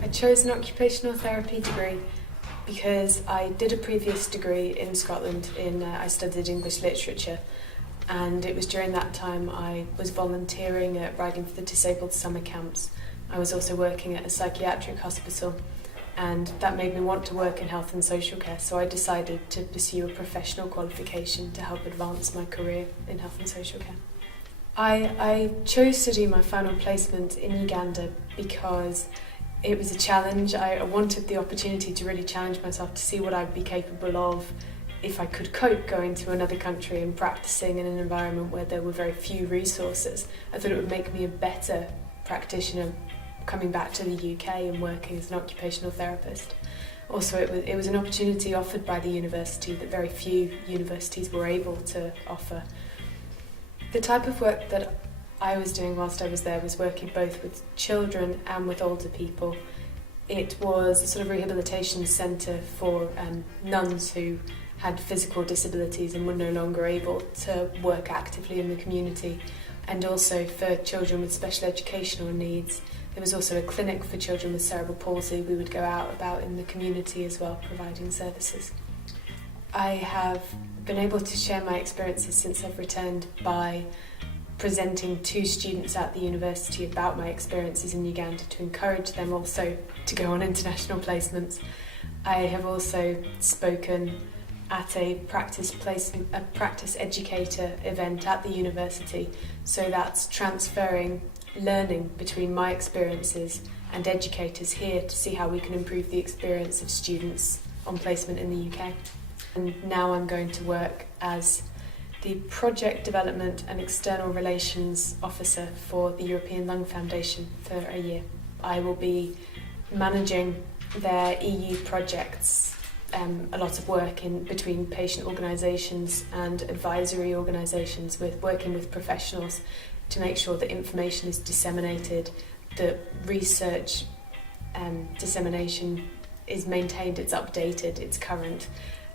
I chose an occupational therapy degree because I did a previous degree in Scotland I studied English literature, and it was during that time I was volunteering at Riding for the Disabled summer camps. I was also working at a psychiatric hospital, and that made me want to work in health and social care, so I decided to pursue a professional qualification to help advance my career in health and social care. I chose to do my final placement in Uganda because it was a challenge. I wanted the opportunity to really challenge myself to see what I'd be capable of if I could cope going to another country and practicing in an environment where there were very few resources. I thought it would make me a better practitioner coming back to the UK and working as an occupational therapist. Also, it was an opportunity offered by the university that very few universities were able to offer. The type of work that I was doing whilst I was there was working both with children and with older people. It was a sort of rehabilitation centre for nuns who had physical disabilities and were no longer able to work actively in the community, and also for children with special educational needs. There was also a clinic for children with cerebral palsy. We would go out about in the community as well, providing services. I have been able to share my experiences since I've returned by presenting to students at the university about my experiences in Uganda to encourage them also to go on international placements. I have also spoken at a practice educator event at the university, so that's transferring learning between my experiences and educators here to see how we can improve the experience of students on placement in the UK. And now I'm going to work as the Project Development and External Relations Officer for the European Lung Foundation for a year. I will be managing their EU projects, a lot of work in between patient organisations and advisory organisations, working with professionals to make sure that information is disseminated, that research dissemination is maintained, it's updated, it's current,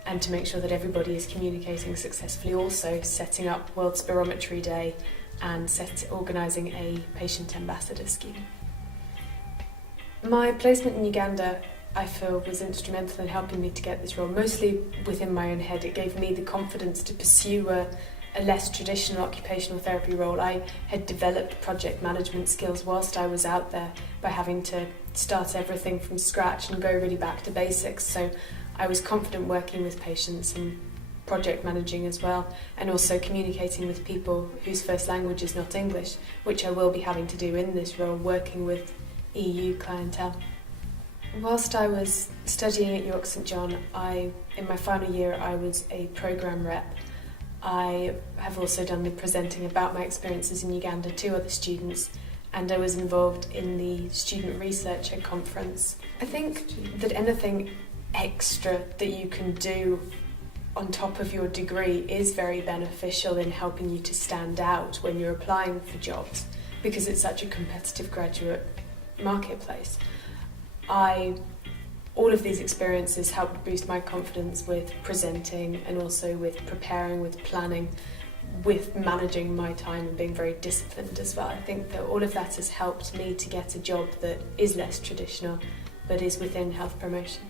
and to make sure that everybody is communicating successfully. Also setting up World Spirometry Day and organising a patient ambassador scheme. My placement in Uganda, I feel, was instrumental in helping me to get this role, mostly within my own head. It gave me the confidence to pursue a less traditional occupational therapy role. I had developed project management skills whilst I was out there by having to start everything from scratch and go really back to basics. So I was confident working with patients and project managing as well, and also communicating with people whose first language is not English, which I will be having to do in this role, working with EU clientele. Whilst I was studying at York St John, in my final year I was a programme rep. I have also done the presenting about my experiences in Uganda to other students, and I was involved in the Student Researcher Conference. I think that anything extra that you can do on top of your degree is very beneficial in helping you to stand out when you're applying for jobs, because it's such a competitive graduate marketplace. All of these experiences helped boost my confidence with presenting and also with preparing, with planning, with managing my time and being very disciplined as well. I think that all of that has helped me to get a job that is less traditional but is within health promotion.